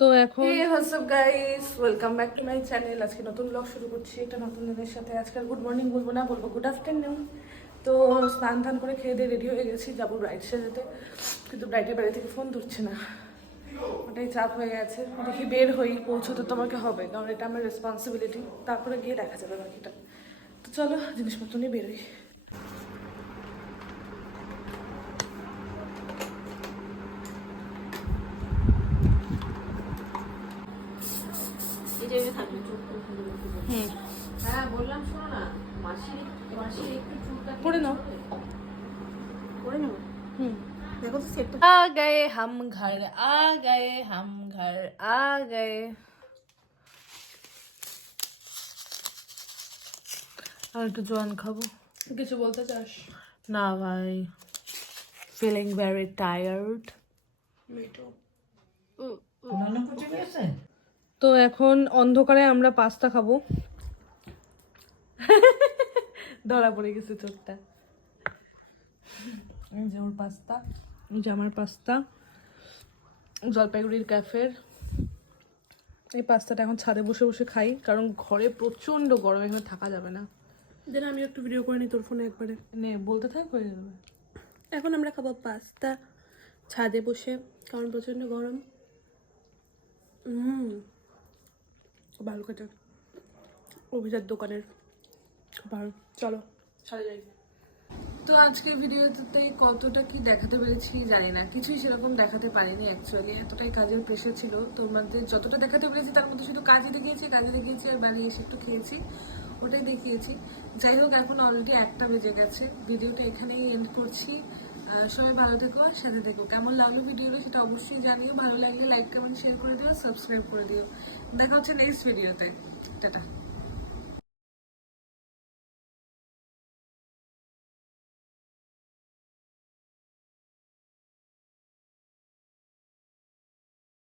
তো এখন Hey, what's up guys? Welcome back to my channel. আজকে নতুন ব্লগ শুরু করছি একটা নতুন দিনের সাথে। আজকাল গুড মর্নিং বলবো না, বলবো গুড আফটারনুন। তো স্নান টান করে খেয়ে দিয়ে রেডি হয়ে গেছি, যাবো ব্রাইড সাজাতে। কিন্তু ব্রাইডের বাড়ি থেকে ফোন ধরছে না, ওটাই চাপ হয়ে গেছে। দেখি বের হই, পৌঁছতে তোমাকে হবে, কারণ এটা আমার রেসপন্সিবিলিটি। তারপরে গিয়ে দেখা যাবে বাকিটা। তো চলো জিনিসপত্র নিয়ে বেরোই। হ্যাঁ বললাম, শোনো না, মাসি মাসি একটু চুল কাটিয়ে পরে নাও। করে নেবো। দেখো তো সেটটা आ गए हम घर, आ गए हम घर, आ गए। আর একটু জোয়ান খাবো। কিছু বলতে চাস? না ভাই, ফিলিং ভেরি টায়ার্ড। তো এখন অন্ধকারে আমরা পাস্তা খাবো। ধরা পড়ে গেছে চোখটা। এই যে ওর পাস্তা, এই যে আমার পাস্তা, জলপাইগুড়ির ক্যাফের। এই পাস্তাটা এখন ছাদে বসে বসে খাই, কারণ ঘরে প্রচন্ড গরম, এখানে থাকা যাবে না। দেন আমি একটু ভিডিও করে নিই তোর ফোনে একবারে। নে বলতে থাক, হয়ে যাবে। এখন আমরা খাবো পাস্তা ছাদে বসে, কারণ প্রচন্ড গরম। খুব ভালো খেতে, অভিজাত দোকানের, খুব ভালো। চলো ছাদে যাই। তো আজকে ভিডিওতে কতটা কি দেখাতে পেরেছি জানি না, কিছুই সেরকম দেখাতে পারিনি অ্যাকচুয়ালি, এতটাই কাজের প্রেশার ছিল। তোমাদের যতটা দেখাতে পেরেছি তার মধ্যে শুধু কাজে দেখিয়েছি আর বাড়ি এসে একটু খেয়েছি, ওটাই দেখিয়েছি। যাই হোক, এখন অলরেডি 1টা বেজে গেছে, ভিডিওটা এখানেই এন্ড করছি। সবাই ভালো থেকো আর সাথে থেকো। কেমন লাগলো ভিডিওটা সেটা অবশ্যই জানিও, ভালো লাগলে লাইক কমেন্ট শেয়ার করে দিও, সাবস্ক্রাইব করে দিও। দেখা হচ্ছে নেক্সট ভিডিওতে। টাটা।